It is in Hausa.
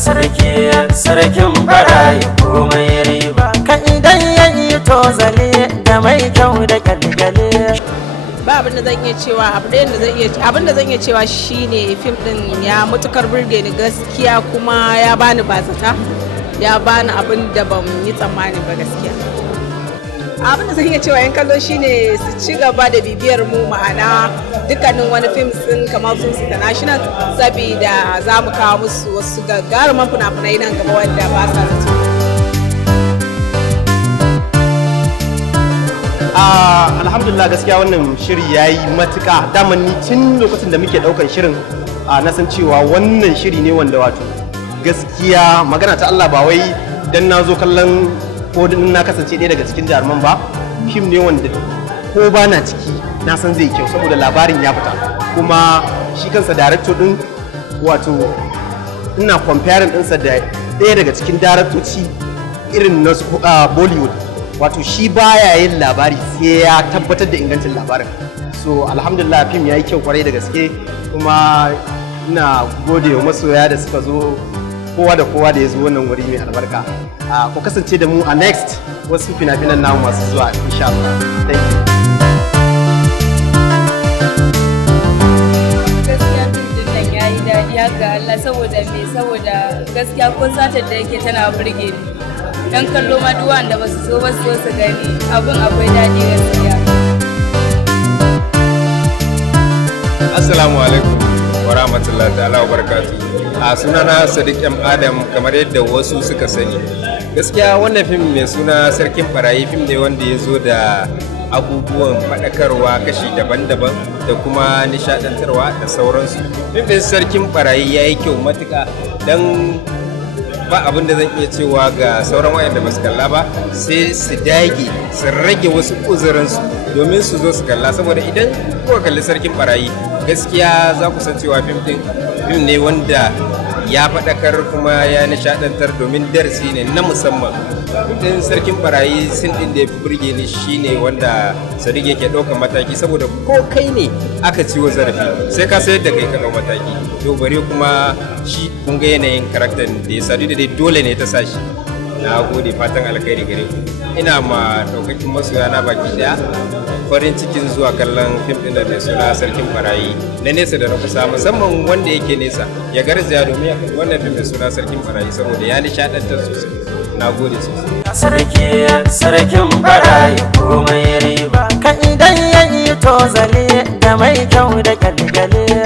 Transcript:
sarkin barayi komai riba ka idan yayi tozale da mai kyau da kalgale. Ba abin da zan iya cewa abin da zan iya cewa shine fim din ya matukar burge ni gaskiya, kuma ya bani bazata, ya bani abin da ban yi tsammani ba gaskiya. Abin da zan iya cewa yan kallo shine su ci gaba da bibiyar mu, ma'ana dukkanin wani fim sun kamar Films International, saboda za mu kawo musu wasu gagaruman fina-finai nan gaba wanda ba sa zato. Alhamdulillah gaskiya wannan shiri ya yi matuka. Daman ni tun lokacin da muke daukan shirin na san cewa wannan shiri ne wanda wato gaskiya magana ta Allah ba wai dan na zo kallon ko na kasance ɗaya daga cikin jaruman ba, fim ne wanda ko ba na ciki na san zai kyau saboda labarin ya fita, kuma shi kansa director din wato ina comparing ɗinsa da ɗaya daga cikin daraktoci irin na Bollywood, wato shi baya yin labari sai ya tabbatar da ingancin labarin. So alhamdulillah fim ya yi kyau kwarai da gaske, kuma ina gode wa masoya da suka zo, kowa da kowa da ya zo wannan wuri mai albarka. Ku kasance da mu a next wasu fina-finan namu masu zuwa insha Allah. Thank you. Gaskiya fim din nan yayi daɗi ga Allah saboda gaskiya ko satar da yake tana burge ni. Dan kallo ma duk wanda ba su so su gani abun akwai daɗi gaskiya. Assalamu alaikum wa rahmatullahi ta'ala wa barakatuh. Sunana Sadiq M. Adam, kamar yadda wasu suka sani. Gaskiya wannan fim mai suna Sarkin Barayi fim ne wanda ya zo da abubuwan faɗakarwa kashi daban-daban da kuma nishaɗantarwa da sauransu. Fim ɗin Sarkin Barayi ya yi kyau matuƙa, don ba abin da zan iya cewa ga sauran wayanda ba su kalla ba sai su dage su rage wasu uzurinsu domin su zo su kalla, saboda idan kuka kalli Sarkin Barayi gaskiya za ku san cewa fim ne wanda ya faɗakar kuma ya nishaɗantar, domin darasi ne na musamman. Fim Sarkin Barayi sin ɗin da ya fi burge ni shine wanda Sadiq yake ɗaukar mataki, saboda ko kai ne aka ciwo zarafi sai ka sayar da kai ka ɗau mataki, to bare kuma shi kun ga yanayin karakter da ya sadu da dai dole ne ta sashi. Na gode, fatan alkhairi gare ku. Ina ma ɗaukakin masoya na baki daya farin cikin zuwa kallon fim ɗin da mai suna Sarkin Barayi, na nesa da na kusa, musamman wanda yake nesa ya garzaya domin ya kalli wannan fim mai suna Sarkin Barayi saboda ya nishaɗantar sosai. Na gode sosai. Sarkin barayi komai riba ka idan yayi tozale da mai kyau da kalgale.